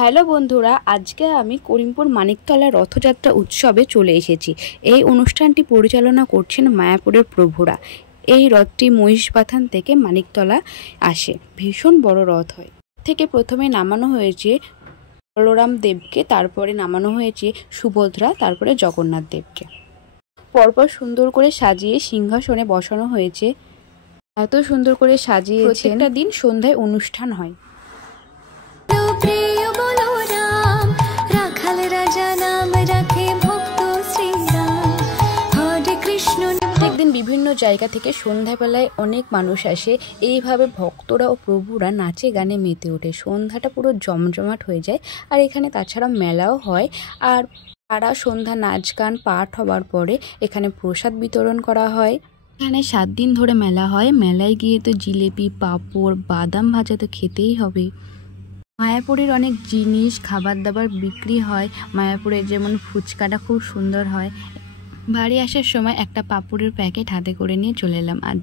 Hello বন্ধুরা, আজকে আমি করিমপুর মানিকতলা রথযাত্রা উৎসবে চলে এসেছি। এই অনুষ্ঠানটি পরিচালনা করছেন মায়াপুরের প্রভুরা। এই রথটি মহিষবাথান থেকে মানিকতলা আসে। ভীষণ বড় রথ হয়। থেকে প্রথমে নামানো হয়েছে বলরাম দেবকে, তারপরে নামানো হয়েছে সুভদ্রা, তারপরে জগন্নাথ দেবকে। পরপর সুন্দর করে সাজিয়ে সিংহাসনে বসানো হয়েছে। এত সুন্দর করে সাজিয়েছেন। প্রত্যেকটা দিন সন্ধ্যায় অনুষ্ঠান হয়। প্রত্যেকদিন বিভিন্ন জায়গা থেকে সন্ধ্যাবেলায় অনেক মানুষ আসে। এইভাবে ভক্তরা ও প্রভুরা নাচে গানে মেতে ওঠে। সন্ধ্যাটা পুরো জমজমাট হয়ে যায়। আর এখানে তাছাড়া মেলাও হয়। আর সারা সন্ধ্যা নাচ গান পাঠ হবার পরে এখানে প্রসাদ বিতরণ করা হয়। এখানে 7 দিন ধরে মেলা হয়। মেলায় গিয়ে তো জিলেপি, পাঁপড়, বাদাম ভাজা তো খেতেই হবে। মায়াপুরের অনেক জিনিস খাবার দাবার বিক্রি হয়। মায়াপুরের যেমন ফুচকাটা খুব সুন্দর হয়। বাড়ি আসার সময় একটা পাঁপড়ের প্যাকেট হাতে করে নিয়ে চলে এলাম। আর